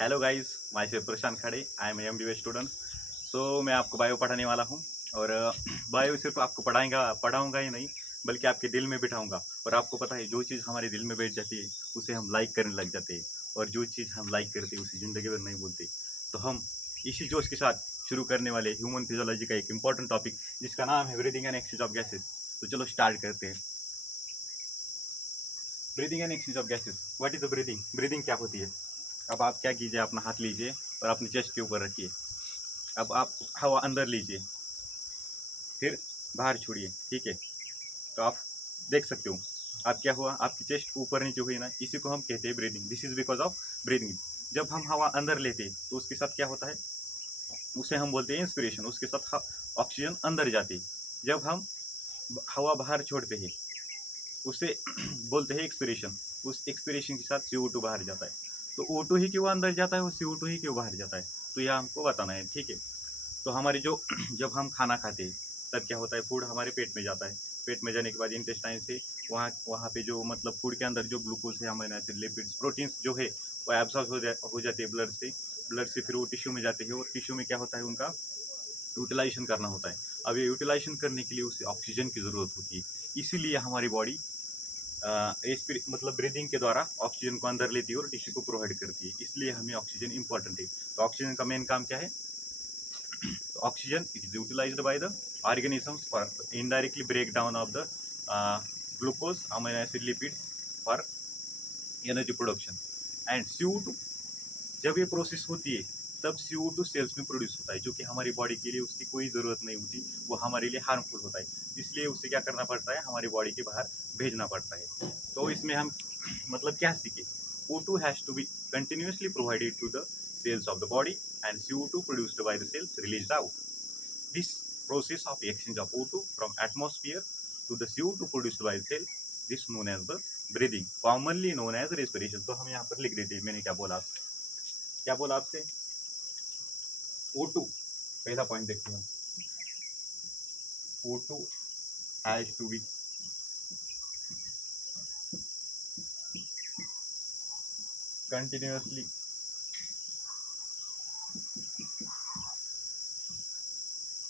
Hello guys, my self Prashant Khade. I am MBA student. मैं आपको bio पढ़ाने वाला हूँ। और बायो सिर्फ आपको पढ़ाऊंगा ही नहीं, बल्कि आपके दिल में बिठाऊंगा। और आपको पता है, जो चीज़ हमारे दिल में बैठ जाती है उसे हम लाइक करने लग जाते हैं, और जो चीज़ हम लाइक करते हैं उसे ज़िंदगी भर नहीं भूलते। तो हम इसी जोश के साथ शुरू करने वाले ह्यूमन फिजियोलॉजी का एक इम्पॉर्टेंट टॉपिक, जिसका नाम है breathing and exchange of gases. तो चलो स्टार्ट करते हैं। Breathing and exchange of gases, what is the breathing? Breathing क्या होती है? अब आप क्या कीजिए, अपना हाथ लीजिए और अपने चेस्ट के ऊपर रखिए। अब आप हवा अंदर लीजिए, फिर बाहर छोड़िए। ठीक है? तो आप देख सकते हो अब क्या हुआ, आपकी चेस्ट ऊपर नीचे हुई ना, इसी को हम कहते हैं breathing. This is because of breathing. जब हम हवा अंदर लेते हैं तो उसके साथ क्या होता है, उसे हम बोलते हैं इंस्पिरेशन। उसके साथ ऑक्सीजन अंदर जाती है। जब हम हवा बाहर छोड़ते हैं उसे बोलते हैं एक्सपिरेशन। उस एक्सपिरेशन के साथ CO2 बाहर जाता है। तो O2 ही क्यों अंदर जाता है और CO2 ही क्यों बाहर जाता है, तो यह हमको बताना है। ठीक है? तो हमारी जो जब हम खाना खाते हैं तब क्या होता है, फूड हमारे पेट में जाता है। पेट में जाने के बाद इंटेस्टाइन से वहाँ वहाँ पे जो मतलब फूड के अंदर जो ग्लूकोज है, अमीनो एसिड, लिपिड्स, प्रोटीन्स जो है वो एब्सॉर्ब हो जाते हैं ब्लड से। ब्लड से फिर वो टिश्यू में जाते हैं, और टिश्यू में क्या होता है, उनका यूटिलाइजेशन करना होता है। अब ये यूटिलाइजेशन करने के लिए उसे ऑक्सीजन की ज़रूरत होती है। इसीलिए हमारी बॉडी मतलब ब्रीदिंग के द्वारा ऑक्सीजन को अंदर लेती है और टिश्यू को प्रोवाइड करती है। इसलिए हमें ऑक्सीजन इंपॉर्टेंट है। तो ऑक्सीजन का मेन काम क्या है? So oxygen, it is utilized by the organisms for indirectly breakdown of the glucose, amino acid, lipids for energy production. And CO2, जब ये प्रोसेस होती है तब CO2 सेल्स में प्रोड्यूस होता है, जो कि हमारी बॉडी के लिए उसकी कोई ज़रूरत नहीं होती। वो हमारे लिए हार्मफुल होता है। इसलिए उसे क्या करना पड़ता है, हमारी बॉडी के बाहर भेजना पड़ता है। तो इसमें हम मतलब क्या सीखे? O2 has to be continuously provided to the cells of the body, and CO2 produced by the cells released out. This process of exchange of O2 from atmosphere to the CO2 produced by cell, this known as the breathing, commonly known as respiration. तो हम यहाँ पर लिख देते हैं, मैंने क्या बोला आपसे? O2, पहला पॉइंट देखते हैं। O2 has to be continuously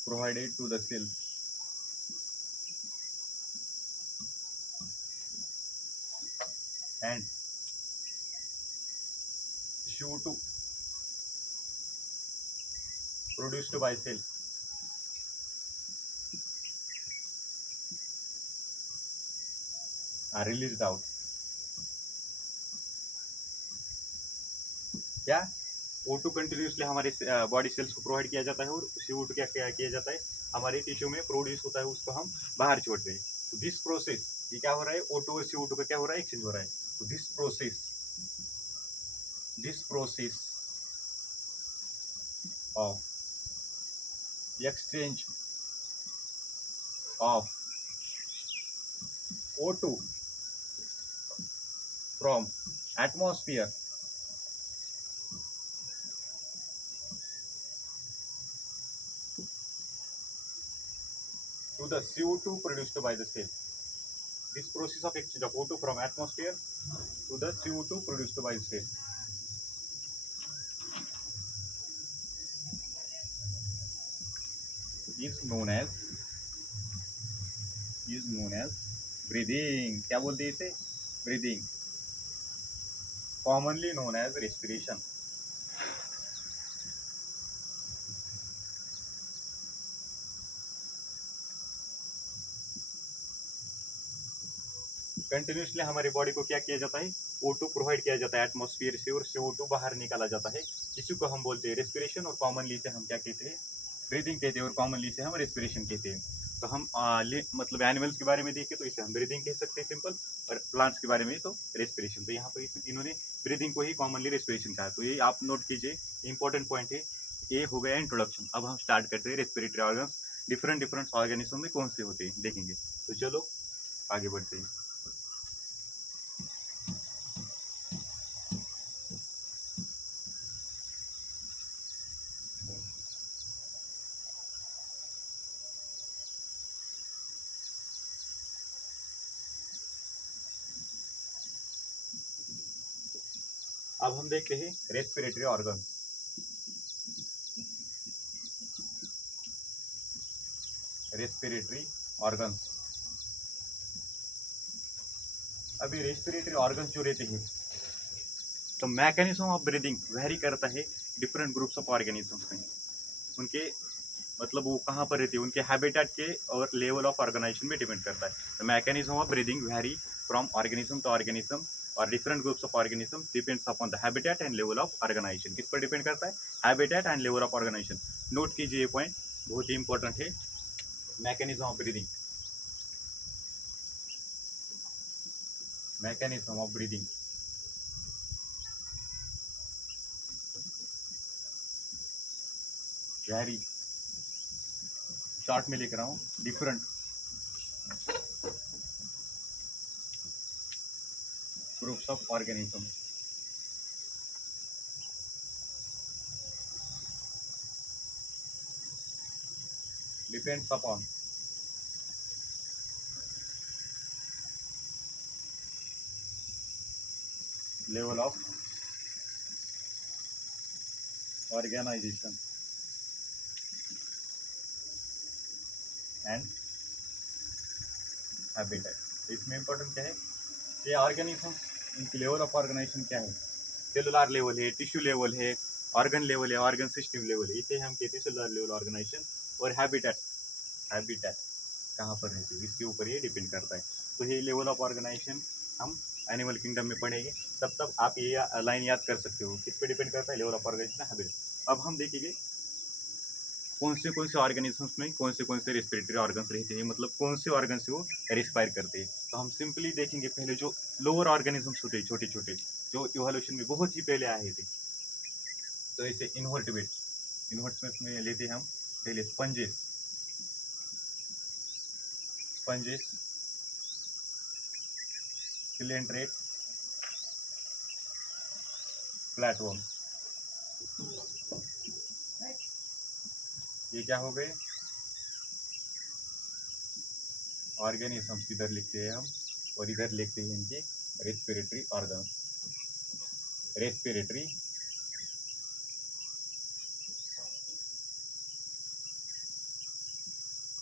provided to the cell, and CO2 produced by cell are released out. क्या? O2 कंटिन्यूसली हमारे बॉडी सेल्स को प्रोवाइड किया जाता है, और CO2 क्या किया जाता है, हमारे टिश्यू में प्रोड्यूस होता है, उसको हम बाहर छोड़ते हैं। तो दिस प्रोसेस, ये क्या हो रहा है, O2 और CO2 का क्या हो रहा है, एक्सचेंज हो रहा है। तो this process of exchange of O2 from atmosphere to the CO2 produced by the cell. This process of exchange of O2 from atmosphere to the CO2 produced by the cell is known as breathing. क्या बोलते हैं इसे? Breathing, commonly known as respiration. Continuously हमारी body को क्या किया जाता है, O2 प्रोवाइड किया जाता है एटमॉस्फेयर से, और CO2 बाहर निकाला जाता है। इसी को हम बोलते हैं रेस्पिरेशन, और कॉमनली से हम क्या कहते हैं, ब्रीदिंग कहते हैं, और कॉमनली से हम रेस्पिरेशन कहते हैं। तो हम मतलब एनिमल्स के बारे में देखें तो इसे हम ब्रीदिंग कह सकते हैं, सिंपल। और प्लांट्स के बारे में तो रेस्पिरेशन। तो यहाँ पर इन्होंने ब्रीदिंग को ही कॉमनली रेस्पिरेशन कहा। तो ये आप नोट कीजिए, इंपॉर्टेंट पॉइंट है। ये हो गया इंट्रोडक्शन। अब हम स्टार्ट करते हैं respiratory organs. Different different organism में कौन से होते हैं देखेंगे। तो चलो आगे बढ़ते हैं। अब हम देखते हैं रेस्पिरेटरी ऑर्गन। रेस्पिरेटरी ऑर्गन, अभी रेस्पिरेटरी ऑर्गन जो रहते हैं तो मैकेनिज्म ऑफ ब्रीदिंग वेरी करता है डिफरेंट ग्रुप्स ऑफ ऑर्गेनिजम्स में। उनके मतलब वो कहाँ पर रहती है, उनके हैबिटेट के और लेवल ऑफ ऑर्गेनाइजेशन में डिपेंड करता है। The mechanism of breathing vary from organism to organism और different groups of organism depends upon the habitat and level of organisation. किस पर डिपेंड करता है? Habitat and level of organisation. Note कीजिए ये पॉइंट बहुत ही इंपॉर्टेंट है। Mechanism of breathing, mechanism of breathing vary, short में लिख रहा हूँ, different groups of organism depends upon level of organization and habitat. इसमें इंपॉर्टेंट क्या है? ये ऑर्गेनिज्म, इनकी लेवल ऑफ ऑर्गेनाइजेशन क्या है? सेलुलर लेवल है, टिश्यू लेवल है, ऑर्गन लेवल है, ऑर्गन सिस्टम लेवल है, इसे हम कहते हैं सेलुलर लेवल ऑर्गेनाइजेशन। और हैबिटेट, हैबिटेट कहाँ पर रहती है इसके ऊपर ये डिपेंड करता है। तो ये लेवल ऑफ ऑर्गेनाइजेशन हम एनिमल किंगडम में पढ़ेंगे, तब आप ये लाइन याद कर सकते हो किस पे डिपेंड करता है, लेवल ऑफ ऑर्गेनाइजेशन, हैबिटेट। अब हम देखेंगे कौन से ऑर्गेनिजम्स में कौन से रेस्पिरेटरी ऑर्गन्स रहते हैं, मतलब कौन से ऑर्गन से वो रेस्पायर करते हैं। तो हम सिंपली देखेंगे पहले जो लोअर ऑर्गेनिजम्स होते हैं, छोटे छोटे जो इवोल्यूशन में बहुत ही पहले आए थे। तो ऐसे इन्वर्टिब्रेट्स, इन्वर्टिब्रेट्स में लेते हैं हम पहले स्पंजेस, स्पंजेस, सिलेंड्रेट, प्लेटवर्म। ये क्या हो गए ऑर्गेनिजम्स, इधर लिखते हैं हम और इधर लिखते हैं इनके रेस्पिरेटरी ऑर्गन, रेस्पिरेटरी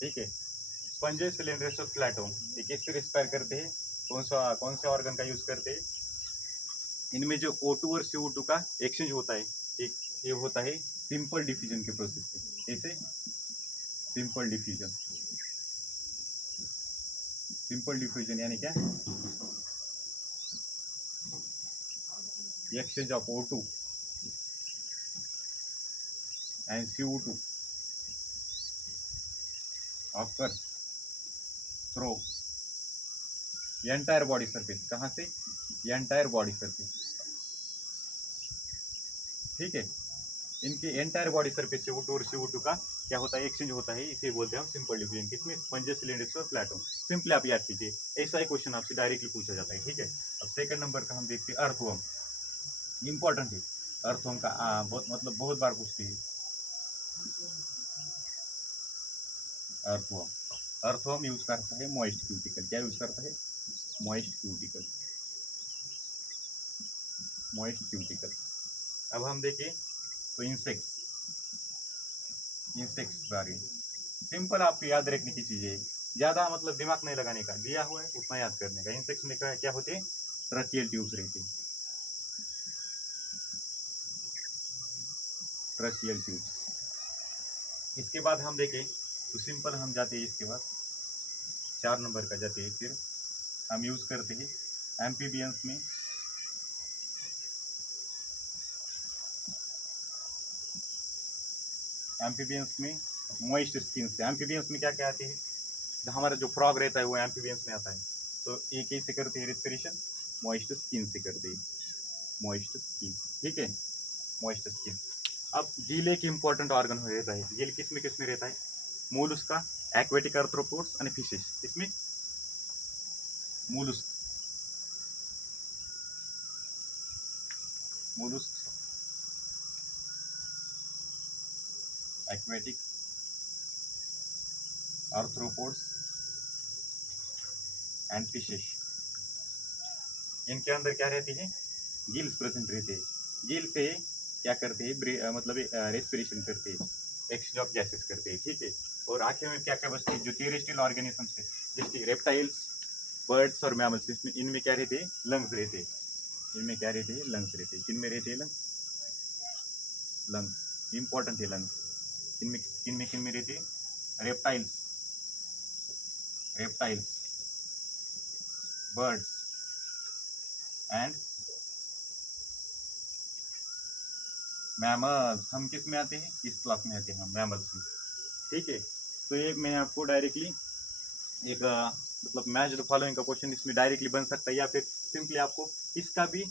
ठीक है। स्पंजेस, सिलेंड्रेट्स और प्लेटवर्म ये किससे रेस्पायर करते हैं, कौन से ऑर्गन का यूज करते हैं? इनमें जो O2 और CO2 का एक्सचेंज होता है, एक ये होता है सिंपल डिफ्यूजन के प्रोसेस से। ऐसे सिंपल डिफ्यूजन, सिंपल डिफ्यूजन यानी क्या? Exchange of O2 and CO2 occurs through entire body surface. कहाँ से? एंटायर बॉडी सरफेस, ठीक है। इनके एंटायर बॉडी सरफेस से O2 और CO2 का क्या होता है, एक्सचेंज होता है, इसे बोलते हैं हम सिंपल डिफ्यूजन। किसमें? स्पंजेस, सिलेंडर्स और प्लेटो। सिंपली आप याद कीजिए, ऐसा ही क्वेश्चन आपसे डायरेक्टली पूछा जाता है, ठीक है। अब सेकंड नंबर का हम देखते हैं अर्थवर्म, इंपॉर्टेंट है अर्थवर्म का, बहुत मतलब बहुत बार पूछती है अर्थवर्म। अर्थवर्म यूज करता है मॉइस्ट क्यूटिकल, क्या यूज करता है? Moist cuticle, moist cuticle. अब हम देखें तो इंसेक्ट्स, इंसेक्ट्स बारे सिंपल आपको याद रखने की चीजें, ज्यादा मतलब दिमाग नहीं लगाने का, दिया हुआ है उतना याद करने का। इंसेक्ट्स में क्या होते हैं? ट्रकियल ट्यूब्स रहते हैं, ट्रकियल ट्यूब्स। इसके बाद हम देखें तो सिंपल हम जाते हैं, इसके बाद 4 नंबर का जाते हैं, फिर हम यूज करते हैं एम्फीबियंस में, एम्फीबियंस में मॉइस्ट स्किन से। एम्फीबियंस में क्या क्या आते हैं? हमारा जो फ्रॉग रहता है वो एम्फीबियंस में आता है। तो एक कैसे करते हैं रेस्पिरेशन? मॉइस्ट स्किन से करते हैं, मॉइस्ट स्किन, ठीक है, मॉइस्ट स्किन। अब गील एक इंपॉर्टेंट ऑर्गन हो रहता है, गील किस में रहता है? मोलस्का, एक्वेटिक आर्थ्रोपोड्स और फिशेस। इसमें mollusc, mollusc, aquatic arthropods and fishes, इनके अंदर क्या रहती है? गिल्स प्रेजेंट रहते हैं। गिल से क्या करते हैं, मतलब रेस्पिरेशन करते हैं, एक्सचेंज ऑफ गैसेस करते हैं, ठीक है। और आखिर में क्या क्या बचते हैं, जो टेरेस्ट्रियल ऑर्गेनिजम्स है जैसे रेप्टाइल्स, बर्ड्स और मैमल्स, इसमें इनमें क्या रहते हैं, लंग्स रहते हैं। इनमें क्या रहते हैं, लंग्स रहते हैं। किन में रहते हैं लंग्स? लंग्स इंपॉर्टेंट है लंग्स। इनमें इनमें किन में रहते हैं? Reptiles, reptiles, birds and mammals. हम किस में आते हैं, इस क्लास में आते हैं हम, मैमल्स में, ठीक है। तो ये मैं आपको डायरेक्टली एक मतलब मैच द फॉलोइंग का क्वेश्चन इसमें डायरेक्टली बन सकता है, या फिर सिंपली आपको इसका भी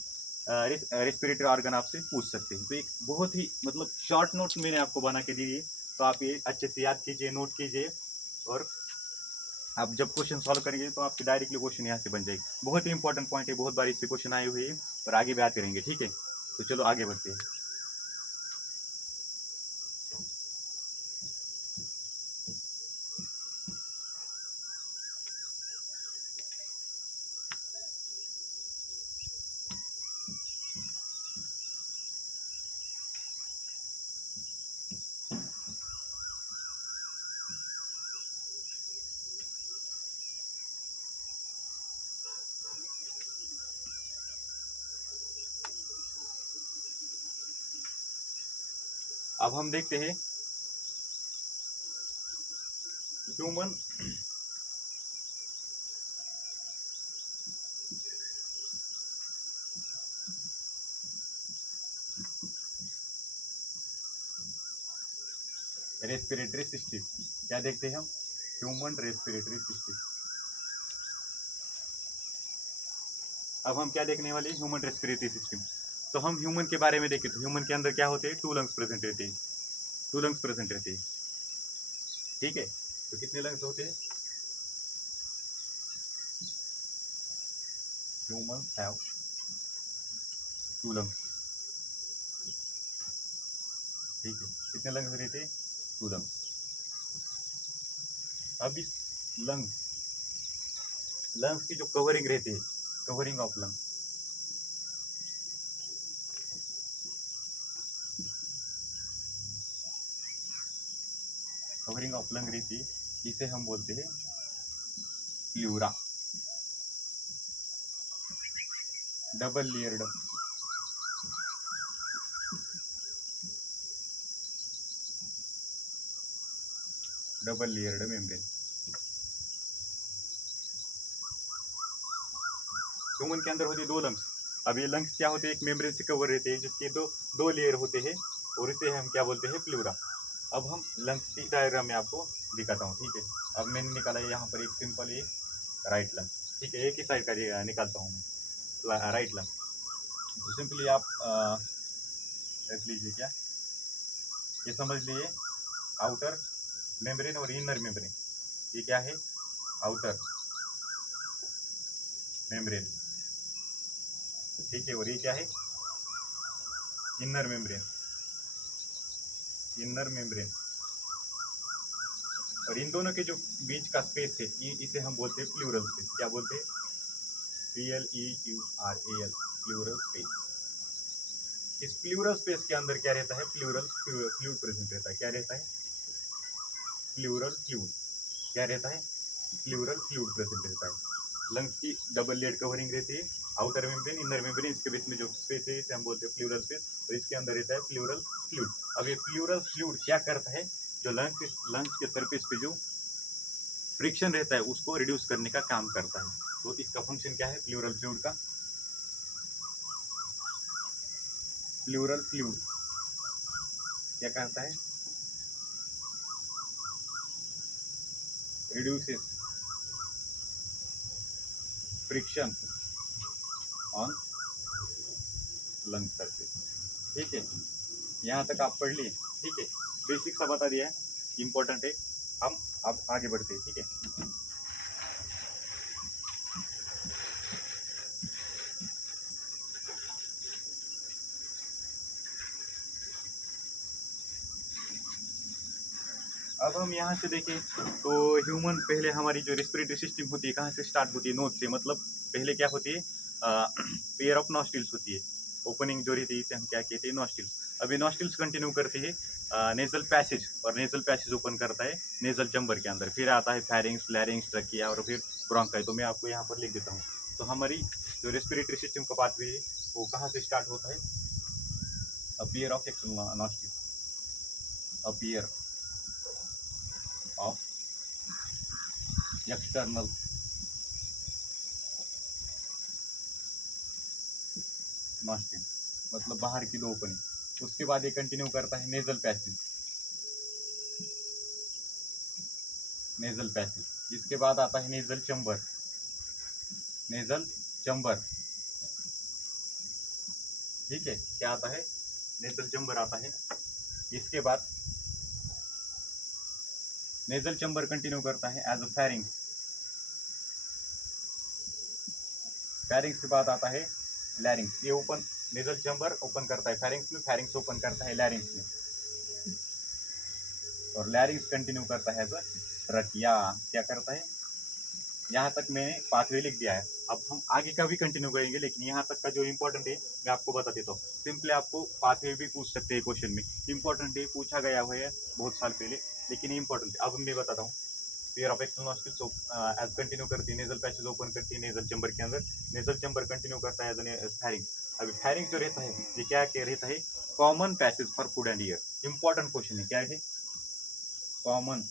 रेस्पिरेटरी ऑर्गन आपसे पूछ सकते हैं। तो एक बहुत ही मतलब शॉर्ट नोट्स मैंने आपको बना के दिए, तो आप ये अच्छे से याद कीजिए, नोट कीजिए, और आप जब क्वेश्चन सॉल्व करेंगे तो आपकी डायरेक्टली क्वेश्चन यहाँ से बन जाएगी। बहुत ही इंपॉर्टेंट पॉइंट है, बहुत बार इससे क्वेश्चन आए हुए हैं और आगे भी आते रहेंगे, ठीक है। तो चलो आगे बढ़ते हैं। अब हम देखते हैं ह्यूमन रेस्पिरेटरी सिस्टम। क्या देखते हैं हम? Human respiratory system. अब हम क्या देखने वाले हैं, ह्यूमन रेस्पिरेटरी सिस्टम। तो हम ह्यूमन के बारे में देखें तो ह्यूमन के अंदर क्या होते हैं, 2 लंग्स प्रेजेंट रहते हैं, 2 लंग्स प्रेजेंट रहते हैं, ठीक है। तो कितने लंग्स होते हैं? ह्यूमन हैव 2 लंग्स, ठीक है। कितने लंग्स रहते हैं? 2 लंग्स। अब इस लंग्स लंग्स की जो कवरिंग रहती है, covering of lung, covering of lung रहती है, इसे हम बोलते हैं pleura, double layered, double layered membrane. Human के अंदर होती है 2 लंग्स। अब ये लंग्स क्या होते हैं, एक मेम्ब्रेन से कवर रहते हैं जिसके दो लेयर होते हैं, और इसे हम क्या बोलते हैं, प्लूरा। अब हम लंग्स की डायग्राम में आपको दिखाता हूँ, ठीक है। अब मैंने निकाला है यहाँ पर एक सिंपल ये राइट लंग, ठीक है। एक ही साइड का निकालता हूँ मैं, राइट लंग। तो सिंपली आप रख लीजिए, क्या ये समझ लीजिए, आउटर मेम्ब्रेन और इनर मेम्ब्रेन। ये क्या है, आउटर मेम्ब्रेन, ठीक है। और ये क्या है, इनर मेम्ब्रेन, इनर मेम्ब्रेन। और इन दोनों के जो बीच का स्पेस है, इसे हम बोलते हैं प्लूरल स्पेस। क्या बोलते हैं? PLEURAL, plural space. इस प्लूरल स्पेस के अंदर क्या रहता है, प्लूरल फ्लूइड प्रेजेंट रहता है। क्या रहता है? Pleural fluid. क्या रहता है? प्लूरल फ्लूइड प्रेजेंट रहता है। लंग्स की डबल लेयर कवरिंग रहती है, आउटर मेम्ब्रेन, इनर मेम्ब्रेन, इसके बीच में जो स्पेस है इसे हम बोलते हैं प्लूरल स्पेस, और इसके अंदर रहता है प्लूरल फ्लूइड। अब ये प्लूरल फ्लूइड क्या करता है, जो लंग्स के सरफेस पे जो फ्रिक्शन रहता है उसको रिड्यूस करने का काम करता है। तो इसका फंक्शन क्या है, प्लूरल फ्लूइड का? प्लूरल फ्लूइड क्या करता है, reduces friction on lung surface, ठीक है। यहाँ तक आप पढ़ लिए, ठीक है। बेसिक सा बता दिया है, इंपॉर्टेंट है। हम अब आगे बढ़ते हैं, ठीक है। अब हम यहाँ से देखें तो ह्यूमन, पहले हमारी जो रेस्पिरेटरी सिस्टम होती है कहाँ से स्टार्ट होती है, नोज से। मतलब पहले क्या होती है, पेयर ऑफ नॉस्ट्रिल्स होती है, ओपनिंग जो रहती है इसे हम क्या कहते हैं, नॉस्टिल्स। अभी नॉस्टिल्स कंटिन्यू करते हैं नेजल पैसेज, और नेजल पैसेज ओपन करता है नेजल चैम्बर के अंदर, फिर आता है फेरिंग्स, लैरिंग्स, ट्रकिया और फिर ब्रोंकाई। तो मैं आपको यहाँ पर लिख देता हूँ। तो हमारी जो रेस्पिरेटरी सिस्टम का पाथवे है वो कहाँ से स्टार्ट होता है, appear of external नॉस्टिल, appear of external नॉस्टिल, मतलब बाहर की दो ओपनिंग। उसके बाद ये कंटिन्यू करता है नेजल पैसेज, नेजल पैसेज। इसके बाद आता है नेजल चैम्बर, नेजल चैम्बर, ठीक है। क्या आता है, नेजल चैम्बर आता है। इसके बाद नेजल चैम्बर कंटिन्यू करता है एज अ फेरिंग्स, फेरिंग्स के बाद आता है लैरिंग्स। ये ओपन, नेजल चैम्बर ओपन करता है फेरिंग्स में, फेरिंग्स ओपन करता है लैरिंग्स में, और लैरिंग्स कंटिन्यू करता है एज अ ट्रकिया। क्या करता है, यहाँ तक मैंने पाथवे लिख दिया है। अब हम आगे का भी कंटिन्यू करेंगे, लेकिन यहाँ तक का जो इंपॉर्टेंट है मैं आपको बता देता हूँ। सिंपली आपको पाथवे भी पूछ सकते हैं क्वेश्चन में, इंपॉर्टेंट है, पूछा गया हुआ है बहुत साल पहले, लेकिन इंपॉर्टेंट है। अब मैं बताता हूँ। Pair of external nostrils as continue करती है, नेजल पैसेज ओपन करती है नेजल चैम्बर के अंदर, नेजल चैम्बर कंटिन्यू करता है एज फेरिंग। अभी फेरिंग जो रहता है ये क्या रहता है, common passage for food and air. Important question है, क्या है, common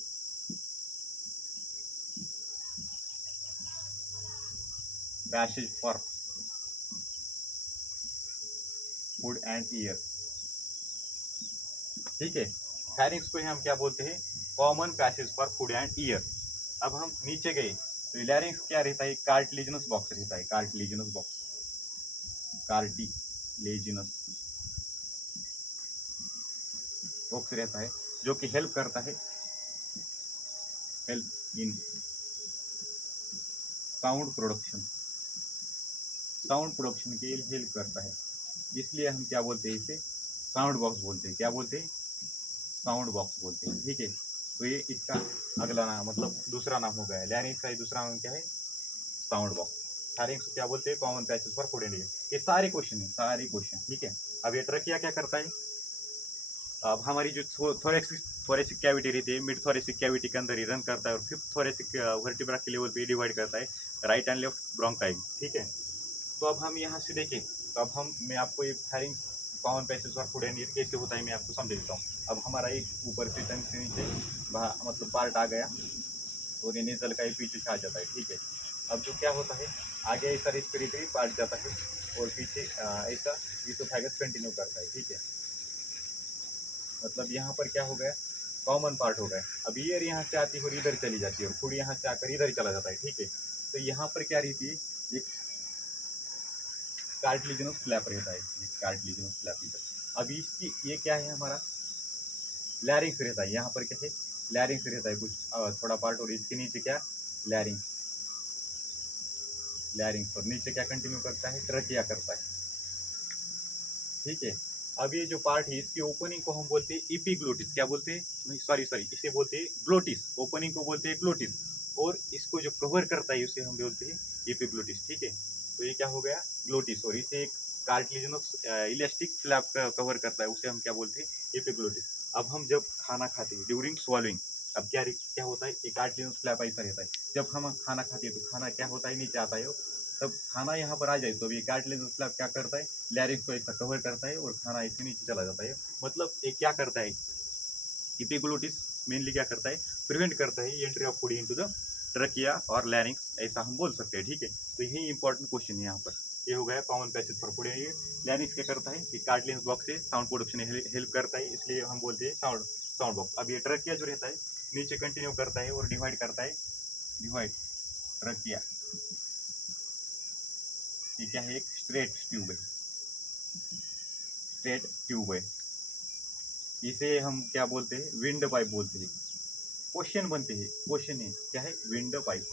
passage for food and air, ठीक है। फेरिंग्स को हम क्या बोलते हैं, common passage for food and year. अब हम नीचे गए तो लैरिंग्स क्या रहता है, कार्टिलेजिनस बॉक्स रहता है, कार्टिलेजिनस बॉक्स, कार्टिलेजिनस बॉक्स रहता है, जो कि हेल्प करता है, help in sound production, sound production के लिए हेल्प करता है। इसलिए हम क्या बोलते हैं, इसे साउंड बॉक्स बोलते हैं। क्या बोलते हैं, साउंड बॉक्स बोलते हैं, ठीक है। तो ये इसका अगला नाम, मतलब दूसरा नाम हो गया। लैरिंग्स का दूसरा नाम क्या है, साउंड बॉक्स। लैरिंग्स को क्या बोलते हैं, common passage for food and air. ये सारे क्वेश्चन है, सारे क्वेश्चन, ठीक है। अब ये ट्रकिया क्या करता है, अब हमारी जो थोरेसिक थोरेसिक कैविटी रहती है, मिड थोरेसिक कैविटी के अंदर ही रन करता है, और फिफ्थ थोरेसिक वर्टिब्रा के लेवल पे डिवाइड करता है राइट एंड लेफ्ट ब्रोंकाई, ठीक है। तो अब हम यहाँ से देखें, तो अब मैं आपको एक फेरिंग कॉमन पैसेज और फूड एंड एयर कैसे होता है मैं आपको समझ देता हूँ। अब हमारा एक ऊपर से टंग से नीचे मतलब पार्ट आ गया, और ये नेजल का एक पीछे से आ जाता है, ठीक है। अब जो क्या होता है, आगे ऐसा रेस्पिरेटरी पार्ट जाता है, और पीछे ऐसा इसोफेगस कंटिन्यू करता है, ठीक है। मतलब यहाँ पर क्या हो गया, कॉमन पार्ट हो गया। अब ईयर यहाँ से आती है और इधर चली जाती है, और फूड यहाँ से आकर इधर चला जाता है, ठीक है। तो यहाँ पर क्या रहती है, एक कार्टिलेजिनस फ्लैप रहता है, एक कार्टिलेजिनस फ्लैप इधर। अभी इसकी ये क्या है, हमारा लैरिंग्स रहता है, यहाँ पर क्या है, लैरिंग्स रहता है कुछ थोड़ा पार्ट, और इसके नीचे क्या, लैरिंग्स, लैरिंग्स, और नीचे क्या कंटिन्यू करता है, ट्रकिया करता है, ठीक है। अब ये जो पार्ट है इसकी ओपनिंग को हम बोलते हैं इपीग्लोटिस। क्या बोलते हैं, नहीं सॉरी सॉरी, इसे बोलते हैं ग्लोटिस, ओपनिंग को बोलते हैं ग्लोटिस, और इसको जो कवर करता है उसे हम बोलते हैं इपीग्लोटिस, ठीक है। तो ये क्या हो गया, ग्लोटिस, और इसे एक कार्टिलेजिनस इलास्टिक फ्लैप कवर करता है, उसे हम क्या बोलते हैं, इपीग्लोटिस। अब हम जब खाना खाते हैं ड्यूरिंग स्वॉलोइंग, अब क्या होता है, एक कार्टिलेजिनस फ्लैप ऐसा रहता है, जब हम खाना खाते हैं तो खाना क्या होता है, नीचे आता है, तब खाना यहाँ पर आ जाए तो ये कार्टिलेजिनस फ्लैप क्या करता है, लैरिंग्स को ऐसा कवर करता है, और खाना ऐसे नीचे चला जाता है। मतलब ये क्या करता है, इपिग्लोटिस मेनली क्या करता है, प्रिवेंट करता है entry of food into the trachea और लैरिंग्स, ऐसा हम बोल सकते हैं, ठीक है। तो यही इंपॉर्टेंट क्वेश्चन है यहाँ पर। ये हो गया कॉमन पैसेज फॉर फूड। ये लैरिंग्स क्या करता है, ये कार्टिलेजिनस बॉक्स से साउंड प्रोडक्शन हेल्प करता है, इसलिए हम बोलते हैं साउंड साउंड बॉक्स। अब ये ट्रकिया जो रहता है नीचे कंटिन्यू करता है और डिवाइड करता है, डिवाइड ट्रकिया, ये क्या है, एक स्ट्रेट ट्यूब है, स्ट्रेट ट्यूब है। इसे हम क्या बोलते हैं, विंड पाइप बोलते हैं। क्वेश्चन बनते हैं, क्वेश्चन है क्या है, विंड पाइप।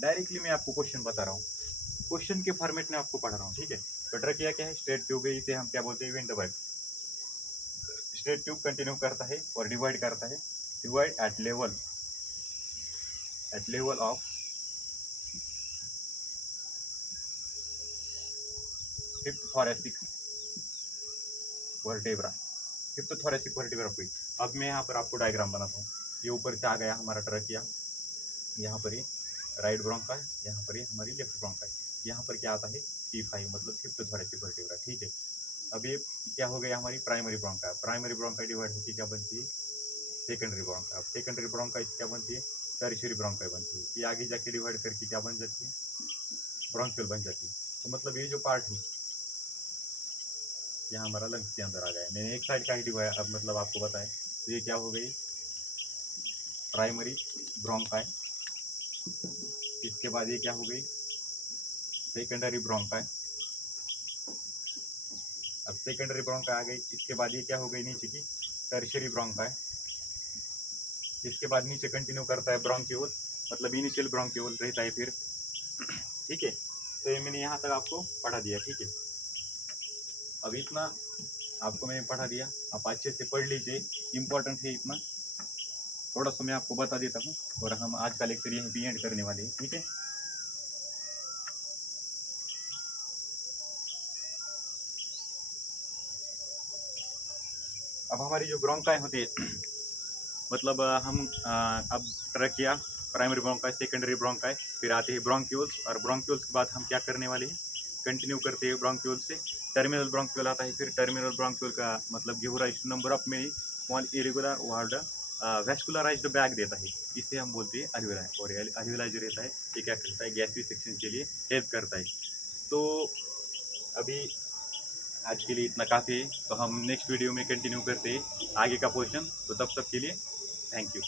डायरेक्टली मैं आपको क्वेश्चन बता रहा हूँ, क्वेश्चन के फॉर्मेट में आपको पढ़ा रहा हूँ, ठीक है। तो ट्रकिया क्या है, स्ट्रेट ट्यूब है, इसे हम क्या बोलते हैं, wind pipe. Straight tube continue करता है और डिवाइड करता है, divide at level of fifth thoracic vertebra, fifth thoracic vertebra हुई। अब मैं यहाँ पर आपको डायग्राम बनाता हूँ। ये ऊपर से आ गया हमारा ट्रकिया, यहाँ पर ये राइट ब्रोंकाई, यहाँ पर ये हमारी लेफ्ट ब्रोंकाई, यहाँ पर क्या आता है T5 मतलब फिफ्थ थोरेसिक वर्टेब्रा, ठीक है। अब ये क्या हो गया हमारी primary bronchi, primary bronchi divide होकर क्या बनती है सेकेंडरी ब्रोंकाई, अब सेकेंडरी ब्रोंकाई क्या बनती है टर्शियरी ब्रोंकाई बनती है, ये आगे जाके डिवाइड करके क्या बन जाती है ब्रोंक्यूल बन जाती है। तो मतलब ये जो पार्ट है यहाँ हमारा लंग्स के अंदर आ गया, मैंने एक साइड का ही डिवाइड अब मतलब आपको बताया। तो ये क्या हो गई प्राइमरी ब्रोंकाई, इसके बाद ये क्या हो गई सेकेंडरी ब्रोंकाई, अब सेकेंडरी ब्रोंकाई आ गई, इसके बाद ये क्या हो गई नीचे की टर्शियरी ब्रोंकाई, इसके बाद नीचे कंटिन्यू करता है ब्रोंक्यूल, मतलब इनिशियल ब्रोंक्यूल रहता है फिर, ठीक है। तो ये मैंने यहाँ तक आपको पढ़ा दिया, ठीक है। अब इतना आपको मैंने पढ़ा दिया, आप अच्छे से पढ़ लीजिए, इम्पोर्टेंट है इतना, थोड़ा सा मैं आपको बता देता हूँ और हम आज का लेक्चर यहीं पे एंड करने वाले हैं, ठीक है। अब हमारी जो ब्रोंकाई होती है मतलब हम अब trachea, primary bronchi, secondary bronchi, फिर आते हैं ब्रोंक्यूल्स, और ब्रोंक्यूल्स के बाद हम क्या करने वाले हैं कंटिन्यू करते हैं ब्रोंक्यूल से टर्मिनल ब्रोंक्यूल आता है, फिर टर्मिनल ब्रोंक्यूल का मतलब give rise number of many small irregular walled vascularised bag देता है, इसे हम बोलते हैं अल्वेलाई, और अल्वेलाई जो रहता है ये क्या करता है गैसवी सेक्शन के लिए हेल्प करता है। तो अभी आज के लिए इतना काफ़ी है, तो हम नेक्स्ट वीडियो में कंटिन्यू करते हैं आगे का पोर्शन, तो तब तक के लिए थैंक यू।